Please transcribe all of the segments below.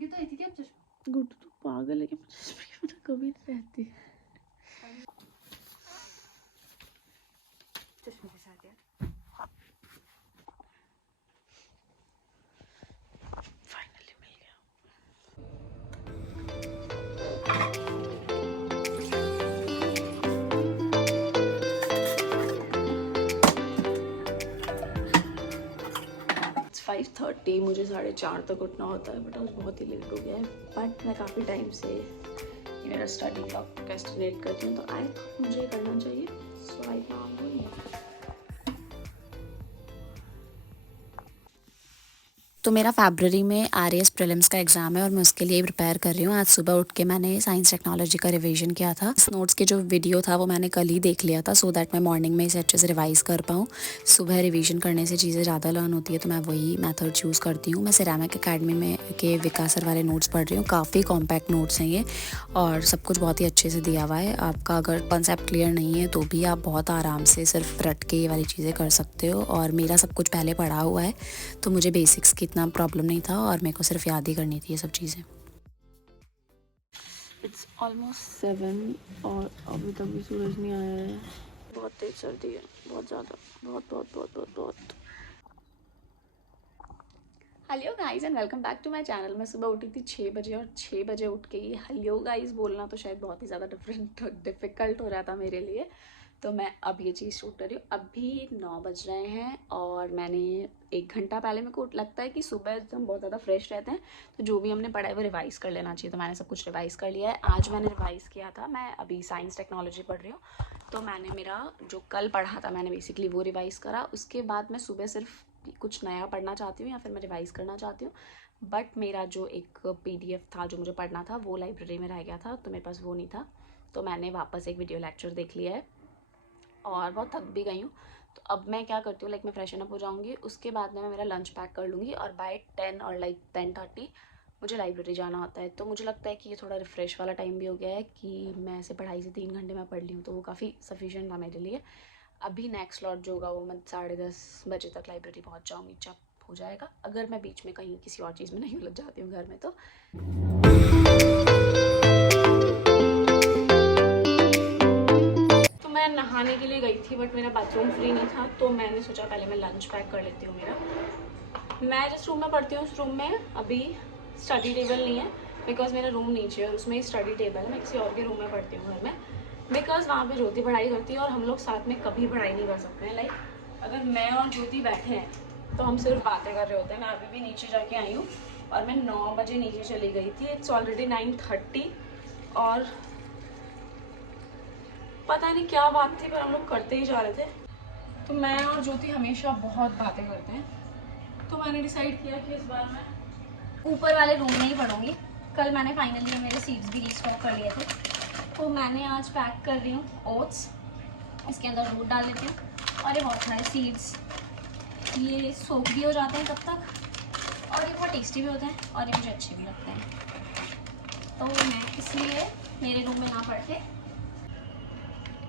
की तो आई थी क्या चश्मा? गुड्डू तो पागल है कि चश्मे की वजह कभी नहीं रहती। चश्मे के साथ यार फाइनली मिल गया। It's 5:30, मुझे 4:30 तक उठना होता है, बट आज बहुत ही लेट हो गया है। बट मैं काफ़ी टाइम से मेरा स्टडी ब्लॉग प्रोक्रेस्टिनेट करती हूँ, तो आई थॉट मुझे करना चाहिए, सो आई काम हुई। तो मेरा फरवरी में आरएएस प्रीलिम्स का एग्ज़ाम है और मैं उसके लिए प्रिपेयर कर रही हूँ। आज सुबह उठ के मैंने साइंस टेक्नोलॉजी का रिवीजन किया था। इस नोट्स के जो वीडियो था वो मैंने कल ही देख लिया था, सो दैट मैं मॉर्निंग में इसे अच्छे से रिवाइज़ कर पाऊँ। सुबह रिवीजन करने से चीज़ें ज़्यादा लर्न होती है, तो मैं वही मेथड चूज़ करती हूँ। मैं सिरेमिक अकेडमी में के विकास सर वाले नोट्स पढ़ रही हूँ। काफ़ी कॉम्पैक्ट नोट्स हैं ये और सब कुछ बहुत ही अच्छे से दिया हुआ है। आपका अगर कॉन्सेप्ट क्लियर नहीं है तो भी आप बहुत आराम से सिर्फ रट के ये वाली चीज़ें कर सकते हो। और मेरा सब कुछ पहले पढ़ा हुआ है, तो मुझे बेसिक्स की इतना प्रॉब्लम नहीं था और मेरे को सिर्फ याद ही करनी थी ये सब चीज़ें। इट्स ऑलमोस्ट 7 और अभी तक भी सूरज नहीं आया है। बहुत तेज सर्दी है, बहुत ज़्यादा, बहुत बहुत बहुत बहुत बहुत। Hello guys and welcome back to my channel. मैं सुबह उठी थी 6 बजे और 6 बजे उठ के ही हेलो गाइस बोलना तो शायद बहुत ही ज़्यादा डिफ़िकल्ट हो रहा था मेरे लिए, तो मैं अब ये चीज़ शूट कर रही हूँ। अभी 9 बज रहे हैं और मैंने 1 घंटा पहले, मेरे को लगता है कि सुबह हम बहुत ज़्यादा फ्रेश रहते हैं, तो जो भी हमने पढ़ा है वो रिवाइज़ कर लेना चाहिए। तो मैंने सब कुछ रिवाइज़ कर लिया है। आज मैंने रिवाइज़ किया था, मैं अभी साइंस टेक्नोलॉजी पढ़ रही हूँ, तो मैंने मेरा जो कल पढ़ा था मैंने बेसिकली वो रिवाइज़ करा। उसके बाद मैं सुबह सिर्फ कुछ नया पढ़ना चाहती हूँ या फिर मैं रिवाइज़ करना चाहती हूँ, बट मेरा जो एक पीडीएफ था जो मुझे पढ़ना था वो लाइब्रेरी में रह गया था, तो मेरे पास वो नहीं था, तो मैंने वापस एक वीडियो लेक्चर देख लिया है और बहुत थक भी गई हूँ। तो अब मैं क्या करती हूँ, मैं फ्रेशन अप हो जाऊँगी, उसके बाद में मैं मेरा लंच पैक कर लूँगी और बाय 10 और 10:30 मुझे लाइब्रेरी जाना होता है। तो मुझे लगता है कि ये थोड़ा रिफ़्रेश वाला टाइम भी हो गया है कि मैं ऐसे पढ़ाई से 3 घंटे में पढ़ ली हूँ, तो वो काफ़ी सफिशिएंट था मेरे लिए। अभी नेक्स्ट स्लॉट जो होगा वो मैं 10:30 बजे तक लाइब्रेरी पहुँच जाऊँगी, जब हो जाएगा, अगर मैं बीच में कहीं किसी और चीज़ में नहीं उलझ जाती हूँ घर में तो। मैं नहाने के लिए गई थी बट मेरा बाथरूम फ्री नहीं था, तो मैंने सोचा पहले मैं लंच पैक कर लेती हूँ मेरा। मैं जिस रूम में पढ़ती हूँ उस रूम में अभी स्टडी टेबल नहीं है, बिकॉज मेरा रूम नीचे है और उसमें ही स्टडी टेबल है। मैं किसी और के रूम में पढ़ती हूँ घर में, बिकॉज वहाँ पे ज्योति पढ़ाई करती है और हम लोग साथ में कभी पढ़ाई नहीं कर सकते हैं। लाइक अगर मैं और ज्योति बैठे हैं तो हम सिर्फ बातें कर रहे होते हैं। मैं अभी भी नीचे जाके आई हूँ और मैं 9 बजे नीचे चली गई थी। इट्स ऑलरेडी 9:30 और पता नहीं क्या बात थी पर हम लोग करते ही जा रहे थे। तो मैं और ज्योति हमेशा बहुत बातें करते हैं, तो मैंने डिसाइड किया कि इस बार मैं ऊपर वाले रूम में ही पढ़ूंगी। कल मैंने फाइनली मेरे सीड्स भी रीस्टॉक कर लिए थे, तो मैंने आज पैक कर रही हूँ ओट्स। इसके अंदर दूध डाल देती हूँ और ये बहुत सारे सीड्स ये सोक भी हो जाते हैं तब तक, और ये बहुत टेस्टी भी होते हैं और ये मुझे अच्छे भी लगते हैं। तो मैं इसलिए मेरे रूम में ना पढ़ के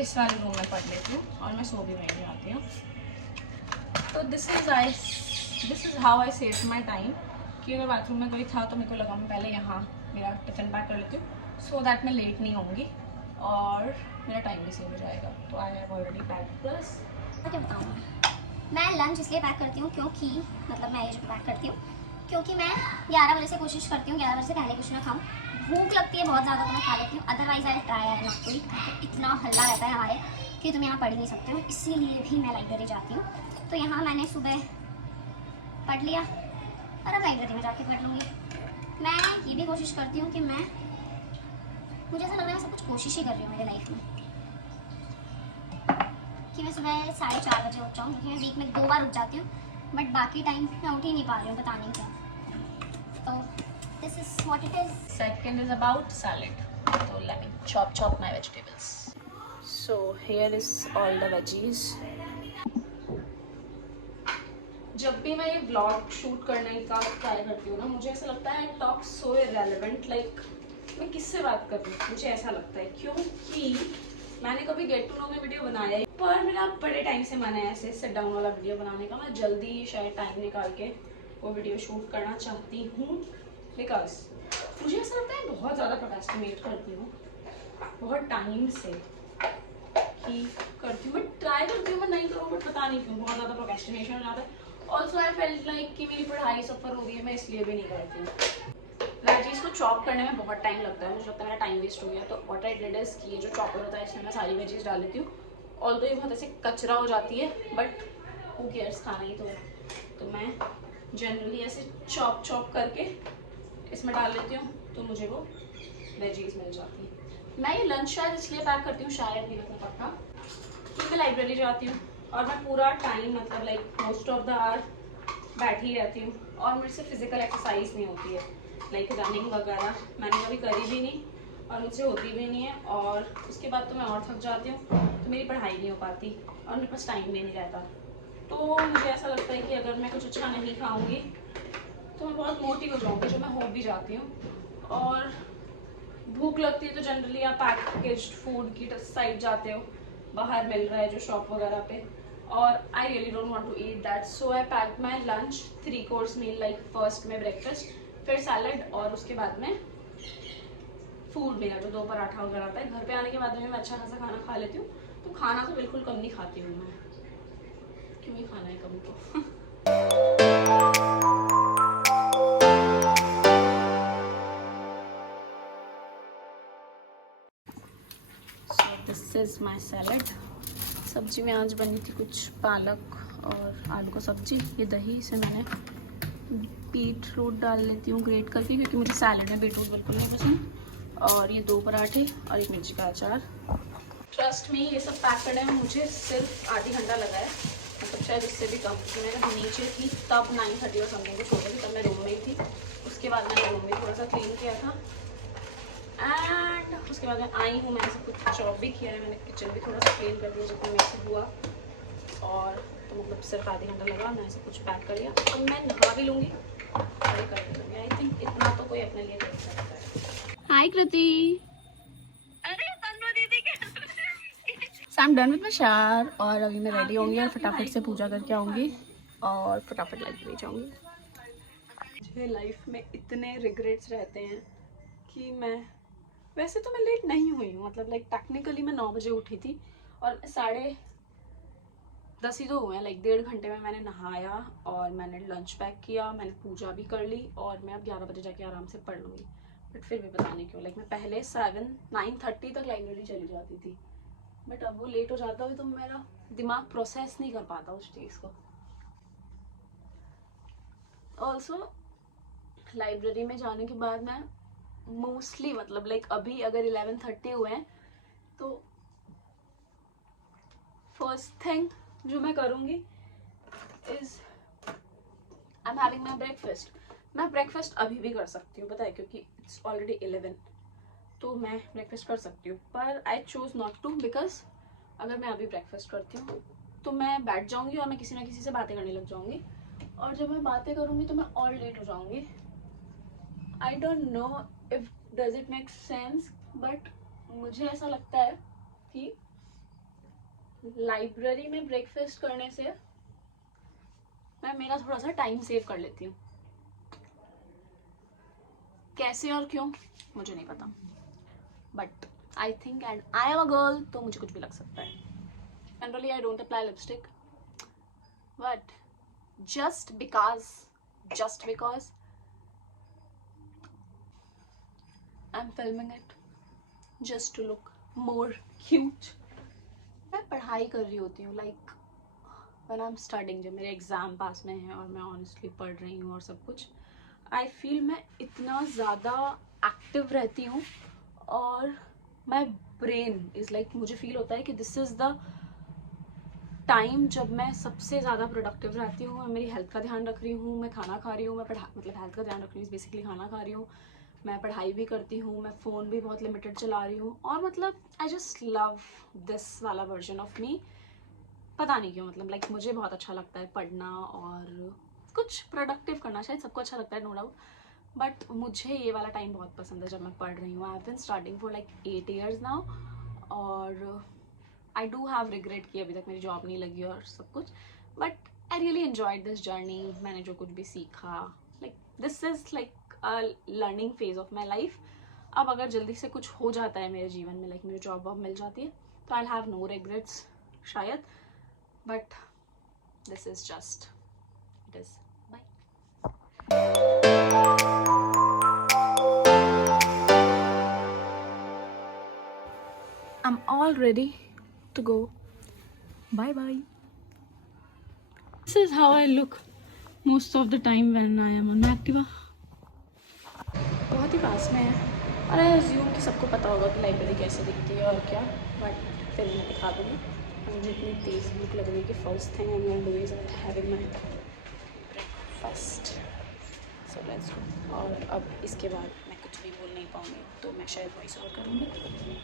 इस वाले रूम में पढ़ लेती हूँ और मैं सो भी वहीं जाती हूँ। तो this is how I save my time, कि अगर बाथरूम में कोई था तो मेरे को लगा मैं पहले यहाँ मेरा टिफिन पैक कर लेती हूँ, सो दैट मैं लेट नहीं होंगी और मेरा टाइम भी सेव हो जाएगा। तो I have already pack plus. क्या बताऊँ, मैं लंच इसलिए पैक करती हूँ क्योंकि मैं ये पैक करती हूँ क्योंकि मैं 11 बजे से कोशिश करती हूँ 11 बजे से पहले कुछ ना खाऊँ। भूख लगती है बहुत ज़्यादा तो मैं खा लेती हूँ, अदरवाइज आई ट्राई है नॉट टू ईट। इतना हल्ला रहता है हमारे कि तुम यहाँ पढ़ नहीं सकते हो, इसीलिए भी मैं लाइब्रेरी जाती हूँ। तो यहाँ मैंने सुबह पढ़ लिया और अब लाइब्रेरी में जाके पढ़ लूँगी। मैं ये भी कोशिश करती हूँ कि मुझे ऐसा लग रहा है मैं सब कुछ कोशिश ही कर रही हूँ मेरी लाइफ में, कि मैं सुबह 4:30 बजे उठ जाऊँ, क्योंकि मैं वीक में 2 बार उठ जाती हूँ, बट बाकी टाइम मैं उठ ही नहीं पा रही हूँ, पता नहीं क्या। तो this is what it is. Second is about salad. So let me chop my vegetables. So here is all the veggies. जब भी मैं ये ब्लॉग शूट करने का ट्राई करती हूँ ना, मुझे ऐसा लगता है I talk so irrelevant, like मैं किससे बात कर रही हूँ, मुझे ऐसा लगता है, क्योंकि मैंने कभी गेट टू नो में वीडियो बनाया ही, पर मेरा बड़े टाइम से मन है ऐसे सिट डाउन वाला वीडियो बनाने का। मैं जल्दी शायद टाइम निकाल के वो वीडियो शूट करना चाहती हूँ, बिकॉज मुझे ऐसा लगता है बहुत ज़्यादा प्रोक्रेस्टिनेट करती हूँ बहुत टाइम से कि करती हूँ, बट ट्राई करती हूँ मैं नहीं करूँ, बट पता नहीं क्यों बहुत ज़्यादा प्रोक्रेस्टिनेशन हो जाता है। ऑल्सो आई फेल्ट लाइक कि मेरी पढ़ाई सफ़र हो रही है, मैं इसलिए भी नहीं करती हूँ। हर चीज़ को चॉप करने में बहुत टाइम लगता है, मुझे लगता है मेरा टाइम वेस्ट हो गया। तो व्हाट आई डिड इज़ कि ये जो चॉपर होता है इसमें मैं सारी वेजीज डाल लेती हूँ। ऑल तो ये बहुत ऐसे कचरा हो जाती है, बट हू केयर्स, खाना ही तो है। तो मैं जनरली ऐसे चॉप करके इसमें डाल लेती हूँ, तो मुझे वो वेजीज मिल जाती है। मैं ये लंच शायद इसलिए पैक करती हूँ, शायद नहीं मतलब पक्का, क्योंकि मैं लाइब्रेरी जाती हूँ और मैं पूरा टाइम मतलब like most of the hour बैठी रहती हूँ और मेरे से फिजिकल एक्सरसाइज नहीं होती है, लाइक रनिंग वगैरह मैंने कभी करी भी नहीं और मुझसे होती भी नहीं है। और उसके बाद तो मैं और थक जाती हूँ, तो मेरी पढ़ाई नहीं हो पाती और मेरे पास टाइम भी नहीं रहता। तो मुझे ऐसा लगता है कि अगर मैं कुछ अच्छा नहीं खाऊंगी तो मैं बहुत मोटी हो जाऊँगी, जो मैं हो भी जाती हूँ। और भूख लगती है तो जनरली आप पैकेज्ड फूड की साइड जाते हो, बाहर मिल रहा है जो शॉप वगैरह पे, और I really don't want to eat that. So I pack my lunch 3 course meal, like first में ब्रेकफास्ट, फिर सैलड और उसके बाद में फूड मेरा जो 2 पराठा वगैरह आता है। घर पे आने के बाद में मैं अच्छा खासा खाना खा लेती हूँ, तो खाना तो बिल्कुल कम नहीं खाती हूँ मैं, क्यों ही खाना है कम तो। This is my salad. सब्जी में आज बनी थी कुछ पालक और आलू का सब्जी। ये दही से मैंने बीट रूट डाल लेती हूँ ग्रेट करके, क्योंकि मुझे सैलड में बीट रूट बिल्कुल नहीं पसंद। और ये 2 पराठे और 1 मिर्ची का अचार। ट्रस्ट मी, ये सब पैक करने में मुझे सिर्फ आधी घंटा लगा है, मतलब शायद उससे भी कम, क्योंकि मैं नीचे थी तब 9:30 और समथिंग को छोड़ दी, तब मैं रूम में ही थी। उसके बाद मैंने रूम में थोड़ा सा क्लीन किया था एंड उसके बाद मैं आई हूँ, मैंने सब कुछ जॉब भी किया है, मैंने किचन भी थोड़ा सा क्लीन कर दिया जितना मेरे से हुआ। और तो मतलब सिर्फ आधे घंटा लगा, मैंने सब कुछ पैक कर लिया। अब मैं नहा भी लूँगी और ये कर भी लूँगी। आई थिंक इतना तो कोई अपने लिए कर सकता है। Hi Kriti, so I am done with my shower और अभी मैं रेडी होंगी और फटाफट से पूजा करके आऊँगी और फटाफट लाइब्रेरी जाऊँगी। मुझे लाइफ में इतने रिग्रेट्स रहते हैं कि मैं, वैसे तो मैं लेट नहीं हुई हूँ, मतलब लाइक टेक्निकली मैं 9 बजे उठी थी और 10:30 ही तो हुए हैं, लाइक 1.5 घंटे में मैंने नहाया और मैंने लंच पैक किया, मैंने पूजा भी कर ली और मैं अब 11 बजे जाके आराम से पढ़ लूँगी। बट फिर भी पता नहीं क्यों, लाइक मैं पहले 9:30 तक लाइब्रेरी चली जाती थी, बट अब वो लेट हो जाता है तो मेरा दिमाग प्रोसेस नहीं कर पाता उस चीज़ को। ऑल्सो लाइब्रेरी में जाने के बाद मैं मोस्टली मतलब लाइक अभी अगर 11:30 हुए हैं तो फर्स्ट थिंग जो मैं करूँगी is I am having my breakfast. मैं ब्रेकफास्ट अभी भी कर सकती हूँ, पता है, क्योंकि इट्स ऑलरेडी 11, तो मैं ब्रेकफास्ट कर सकती हूँ। पर I choose not to, because अगर मैं अभी ब्रेकफास्ट करती हूँ तो मैं बैठ जाऊँगी और मैं किसी ना किसी से बातें करने लग जाऊँगी, और जब मैं बातें करूँगी तो मैं और लेट हो जाऊँगी। आई don't know if does it make sense, but मुझे ऐसा लगता है कि लाइब्रेरी में ब्रेकफास्ट करने से मैं मेरा थोड़ा सा टाइम सेव कर लेती हूँ। कैसे और क्यों मुझे नहीं पता, but I think, and I am a girl, तो मुझे कुछ भी लग सकता है। Generally I don't apply lipstick, but just because I'm filming it just to look more cute. मैं पढ़ाई कर रही होती हूँ, लाइक when I'm studying, जब मेरे एग्ज़ाम पास में है और मैं ऑनेस्टली पढ़ रही हूँ और सब कुछ, आई फील मैं इतना ज़्यादा एक्टिव रहती हूँ और माई ब्रेन इज़ लाइक, मुझे फील होता है कि दिस इज़ द टाइम जब मैं सबसे ज़्यादा प्रोडक्टिव रहती हूँ। मैं मेरी हेल्थ का ध्यान रख रही हूँ, मैं खाना खा रही हूँ, मैं मतलब हेल्थ का ध्यान रख रही हूँ, बेसिकली खाना खा रही हूँ, मैं पढ़ाई भी करती हूँ, मैं फ़ोन भी बहुत लिमिटेड चला रही हूँ, और मतलब आई जस्ट लव दिस वाला वर्जन ऑफ मी। पता नहीं क्यों, मतलब लाइक मुझे बहुत अच्छा लगता है पढ़ना और कुछ प्रोडक्टिव करना, शायद सबको अच्छा लगता है, नो डाउट, बट मुझे ये वाला टाइम बहुत पसंद है जब मैं पढ़ रही हूँ। I have been starting for like 8 years now, और आई डू हैव रिग्रेट कि अभी तक मेरी जॉब नहीं लगी और सब कुछ, but I really enjoyed this journey. मैंने जो कुछ भी सीखा, like this is like a learning phase of my life. अब अगर जल्दी से कुछ हो जाता है मेरे जीवन में, लाइक मुझे जॉब वॉब मिल जाती है, तो आई हैव नो रिग्रेट्स शायद, but this is just it is. Bye. I'm all ready to go. Bye bye. This is how I look most of the time when I am on my Activa. बहुत ही पास में है और I assume कि सबको पता होगा कि library कैसे दिखती है और क्या, बट फिर मैं दिखा दूँगी. मुझे इतनी तेज़ भूख लग रही है कि first thing I am going to do is having my breakfast. So let's go. और अब इसके बाद मैं कुछ भी बोल नहीं पाऊँगी, तो मैं शायद वॉइस ओवर करूँगी. Let's go.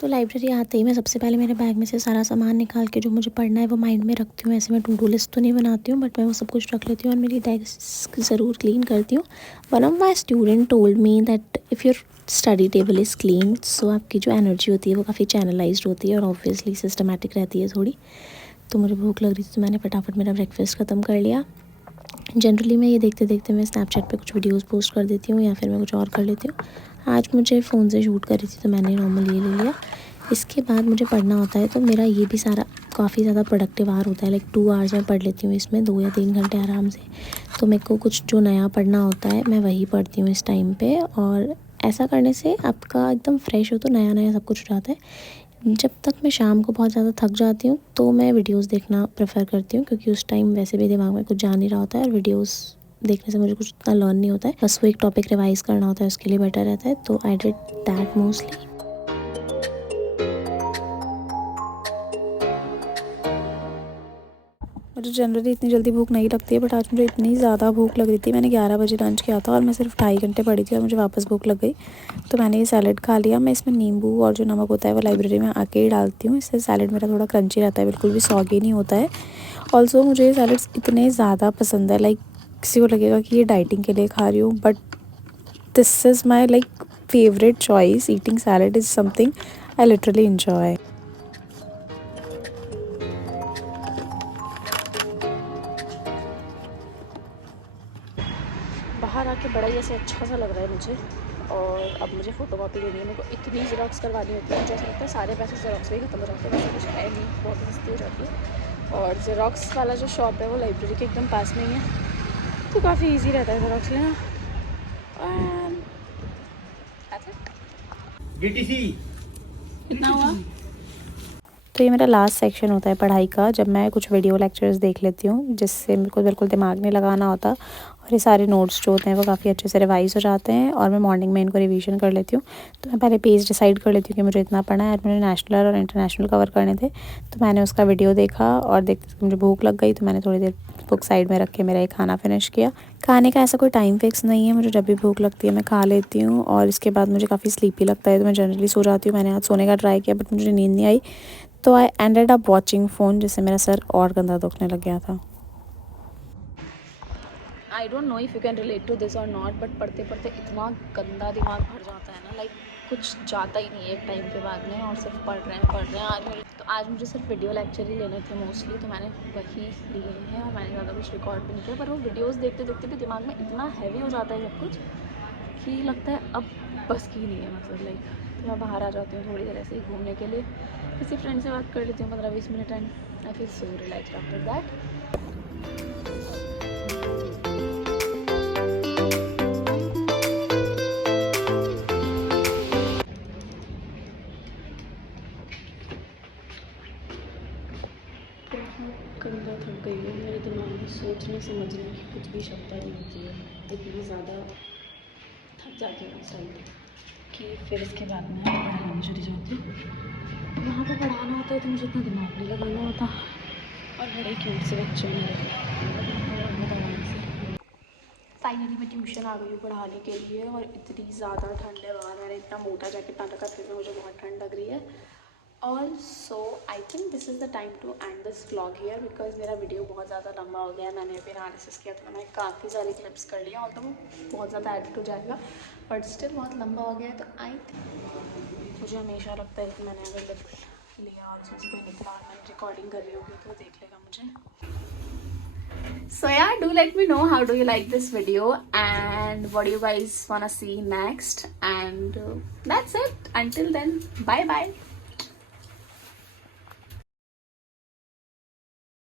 तो लाइब्रेरी आते ही मैं सबसे पहले मेरे बैग में से सारा सामान निकाल के जो मुझे पढ़ना है वो माइंड में रखती हूँ. ऐसे मैं टू डू लिस्ट तो नहीं बनाती हूँ, बट मैं वो सब कुछ रख लेती हूँ और मेरी डेस्क ज़रूर क्लीन करती हूँ. One of my student told me that if your study table is clean, so आपकी जो एनर्जी होती है वो काफ़ी चैनलाइज्ड होती है और ऑब्वियसली सिस्टमेटिक रहती है थोड़ी. तो मुझे भूख लग रही थी तो मैंने फटाफट मेरा ब्रेकफास्ट ख़त्म कर लिया. जनरली मैं ये देखते देखते मैं स्नैपचैट पे कुछ वीडियोस पोस्ट कर देती हूँ या फिर मैं कुछ और कर लेती हूँ. आज मुझे फ़ोन से शूट कर रही थी तो मैंने नॉर्मल ये ले लिया. इसके बाद मुझे पढ़ना होता है तो मेरा ये भी सारा काफ़ी ज़्यादा प्रोडक्टिव आवर होता है. लाइक 2 आवर्स में पढ़ लेती हूँ इसमें, 2 या 3 घंटे आराम से. तो मेरे को कुछ जो नया पढ़ना होता है मैं वही पढ़ती हूँ इस टाइम पे. और ऐसा करने से आपका एकदम फ्रेश हो तो नया नया सब कुछ हो जाता है. जब तक मैं शाम को बहुत ज़्यादा थक जाती हूँ तो मैं वीडियोस देखना प्रेफर करती हूँ, क्योंकि उस टाइम वैसे भी दिमाग में कुछ जा नहीं रहा होता है और वीडियोस देखने से मुझे कुछ इतना लर्न नहीं होता है. बस वो एक टॉपिक रिवाइज़ करना होता है, उसके लिए बेटर रहता है. तो आई डिड दैट मोस्टली. मुझे जनरली इतनी जल्दी भूख नहीं लगती है, बट आज मुझे इतनी ज़्यादा भूख लग रही थी. मैंने 11 बजे लंच किया था और मैं सिर्फ 2.5 घंटे पड़ी थी और मुझे वापस भूख लग गई. तो मैंने ये सैलड खा लिया. मैं इसमें नींबू और जो नमक होता है वो लाइब्रेरी में आके ही डालती हूँ. इससे सैलड मेरा थोड़ा क्रंची रहता है, बिल्कुल भी सॉगी नहीं होता है. ऑल्सो मुझे ये सैलड्स इतने ज़्यादा पसंद है. लाइक किसी को लगेगा कि ये डाइटिंग के लिए खा रही हूँ, but this is my like favourite choice. Eating salad is something I literally enjoy. बाहर आके बड़ा ही ऐसे अच्छा सा लग रहा है मुझे. और अब मुझे फ़ोटो कॉपी लेनी है. मेरे को इतनी ज़ेरॉक्स करवानी होती है, मुझे ऐसा लगता है सारे पैसे ज़ेरॉक्स में ही ख़त्म हो जाते हैं. वैसे कुछ है नहीं, बहुत ही सस्ती हो जाती है. और ज़ेरॉक्स वाला जो शॉप है वो लाइब्रेरी के एकदम पास में ही है, तो काफ़ी ईजी रहता है ज़ेरॉक्स लेना. कितना हुआ? तो ये मेरा लास्ट सेक्शन होता है पढ़ाई का, जब मैं कुछ वीडियो लेक्चर्स देख लेती हूँ जिससे मेरे को बिल्कुल दिमाग नहीं लगाना होता और ये सारे नोट्स जो होते हैं वो काफ़ी अच्छे से रिवाइज़ हो जाते हैं और मैं मॉर्निंग में इनको रिवीजन कर लेती हूँ. तो मैं पहले पेज डिसाइड कर लेती हूँ कि मुझे इतना पढ़ना है. मुझे नेशनल और इंटरनेशनल कवर करने थे, तो मैंने उसका वीडियो देखा और देखते मुझे भूख लग गई तो मैंने थोड़ी देर बुक साइड में रख के मेरा ये खाना फिनिश किया. खाने का ऐसा कोई टाइम फिक्स नहीं है, मुझे जब भी भूख लगती है मैं खा लेती हूँ. और इसके बाद मुझे काफ़ी स्लीपी लगता है तो मैं जनरली सो जाती हूँ. मैंने आज सोने का ट्राई किया बट मुझे नींद नहीं आई, तो I ended up watching phone, जिससे मेरा सर और गंदा दुखने लग गया था. I don't know if you can relate to this और नॉट, बट पढ़ते पढ़ते इतना गंदा दिमाग भर जाता है ना, लाइक कुछ जाता ही नहीं है एक टाइम के बाद में और सिर्फ पढ़ रहे हैं. आज मुझे सिर्फ वीडियो लेक्चर ही लेने थे मोस्टली, तो मैंने वही लिए हैं और मैंने ज़्यादा कुछ रिकॉर्ड भी नहीं किया. पर वो वीडियोज़ देखते देखते भी दिमाग में इतना हैवी हो जाता है सब कुछ कि लगता है अब बस की नहीं है, मतलब लाइक. तो मैं बाहर आ जाती हूँ थोड़ी देर ऐसे ही घूमने के लिए, किसी फ्रेंड से बात कर लेती हूँ 15-20 minute and I feel so relaxed after that. गंदा थक गई है. मेरे दिमाग में सोचने समझने की कुछ भी क्षमता नहीं होती है. इतनी ज़्यादा थक जाती हूँ उस टाइम कि फिर इसके बाद में पढ़ाने चली जाती हूँ. वहाँ पर पढ़ाना होता है तो मुझे इतना दिमाग नहीं लगाना होता. और बड़े क्यूट से बच्चे फाइनली मैं ट्यूशन आ गई हूँ पढ़ाने के लिए और इतनी ज़्यादा ठंड है बाहर. मैंने इतना मोटा जैकेट पहन रखा फिर भी मुझे बहुत ठंड लग रही है. Also I think this is the time to end this vlog here, because मेरा वीडियो बहुत ज़्यादा लंबा हो गया है. मैंने अभी एनालिसिस किया तो मैंने काफ़ी सारी क्लिप्स कर लिया और तो बहुत ज़्यादा एडिट हो जाएगा, बट स्टिल बहुत लंबा हो गया है. तो आई थिंक मुझे हमेशा लगता है कि मैंने अगर लिप लिया और उसमें से कोई निकला और मैं रिकॉर्डिंग कर रही होगी तो देख लेगा मुझे. So yeah, do let me know how do you like this video and what do you guys wanna see next, and that's it. Until then, bye bye.